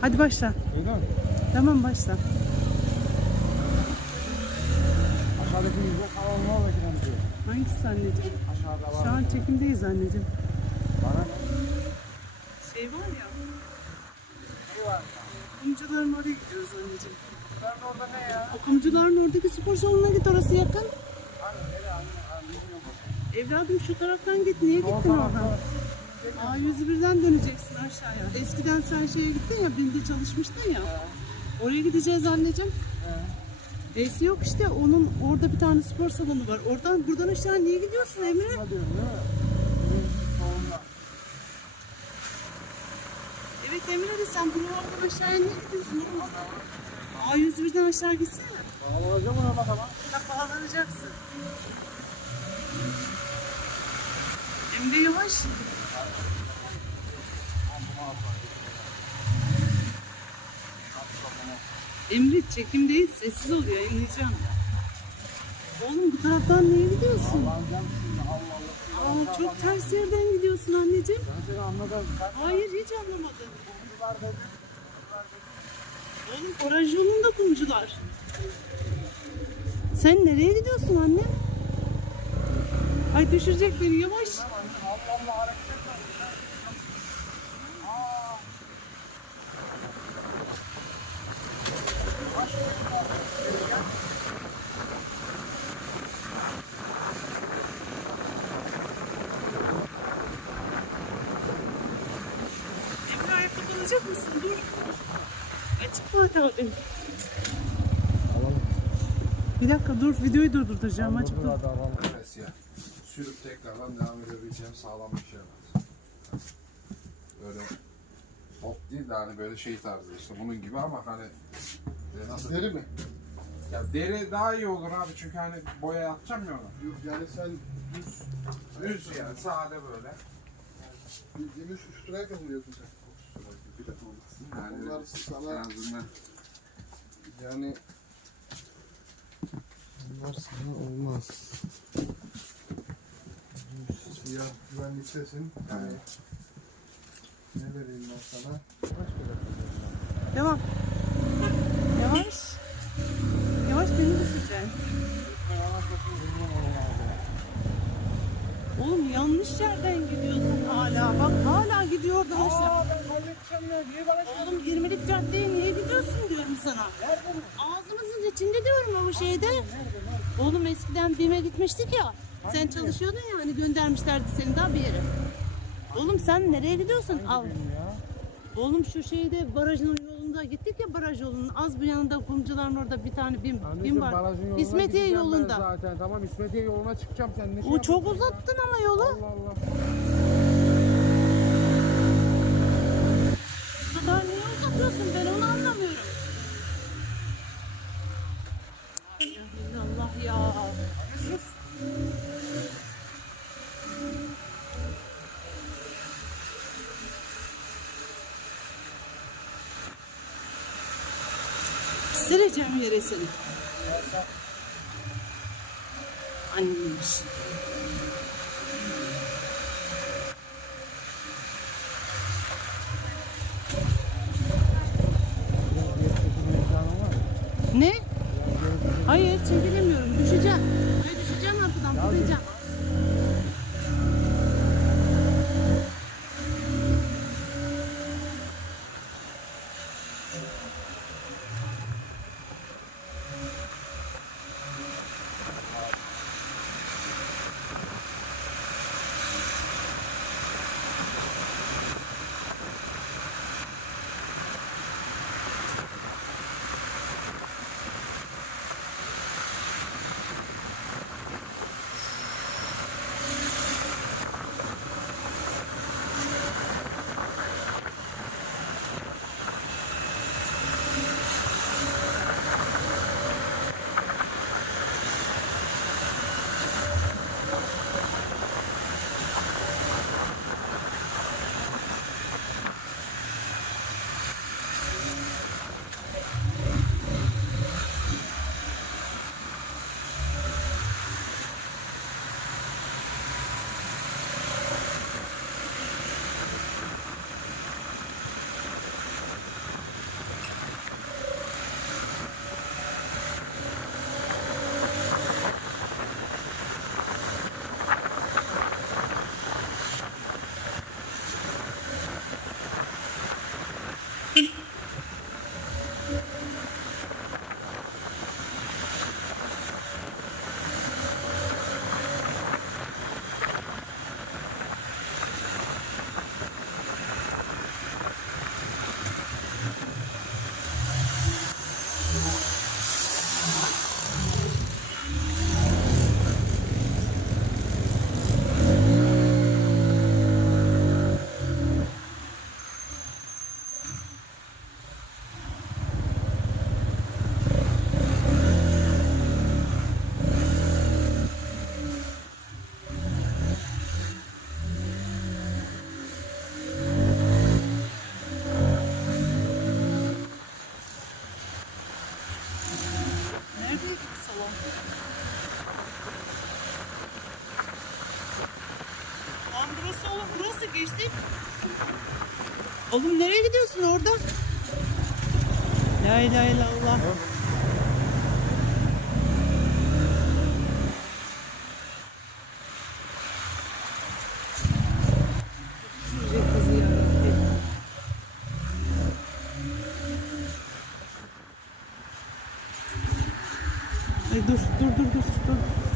Hadi başla. Öyle mi? Tamam başla. Aşağıdaki yüzde kalan ne olacak diyor. Hangisi anneciğim? Aşağıda var. Şu an çekimdeyiz anneciğim. Bana ne? Şey var ya. Şey var. Kumcuların oraya gidiyoruz anneciğim. Ben orada ne ya? O kumcuların oradaki spor salonuna git orası yakın. Hani nereye hani? Hani. Evladım şu taraftan git. Niye gittin oradan? A101'den döneceksin aşağıya. Eskiden sen şeye gittin ya, BİM'de çalışmıştın ya. Oraya gideceğiz anneciğim. E'si yok işte. Onun orada bir tane spor salonu var. Oradan buradan aşağı niye gidiyorsun Emre? Evet Emre de sen buralardan aşağıya niye gidiyorsun? A101'den aşağı gitsene. Bağlanacağım ona bak ama. Bak bağlanacaksın. Emre yavaş. Emre çekimdeyiz. Sessiz ol ya. inleyeceğim. Oğlum bu taraftan niye gidiyorsun? Allah Allah. Aa, çok ters yerden gidiyorsun anneciğim. Ben seni anladım. Hayır hiç anlamadım. kumcular dedin. Oğlum oraj yolunda kumcular. Sen nereye gidiyorsun anne? Ay düşürecek beni yavaş. Allah Allah hareket etme. Aa. Emre alacak mısın? Dur. Açık abi? Alalım. Bir dakika dur videoyu durduracağım açık dur. Sürüp tekrardan devam edebileceğim sağlam bir şey lazım. Böyle hop değil de hani böyle şey tarzı işte bunun gibi ama hani e, nasıl Deri mi? ya deri daha iyi olur abi çünkü hani boya atacağım ya ona. Yok yani sen düz Düz yani sade böyle. bildiğimiz 3 liraya kazanıyorsun sen. De. Yani Onlar en sana azından yani bunlar sana olmaz. Siyah güvenliktesin. Yani ne vereyim ben sana? Devam. Yavaş. Yavaş beni düşeceksin. Oğlum yanlış yerden gidiyorsun hala. Bak hala gidiyor oradan aşağı. Aa ben ya. Niye bana Oğlum 20'lik caddeye niye gidiyorsun diyorum sana. Nerede mi? Ağzımızın içinde diyorum ama şeyde. Oğlum eskiden BİM'e gitmiştik ya. Sen çalışıyordun ya hani göndermişlerdi seni daha bir yere. Oğlum sen nereye gidiyorsun? Al. Ya. Oğlum şu şeyde barajın yolunda gittik ya baraj yolunun az bir yanında kumcuların orada bir tane BİM, BİM var. İsmetiye yolunda. Zaten tamam İsmetiye yoluna çıkacağım sen ne şey O çok uzattın ama yolu. Allah Allah. Bu kadar niye uzatıyorsun ben onu anlamıyorum. Allah ya. Sileceğim yere seni. Annemiş. Ne? Hayır geçtik? Oğlum nereye gidiyorsun orada? La ilahe illallah. Dur dur dur dur dur.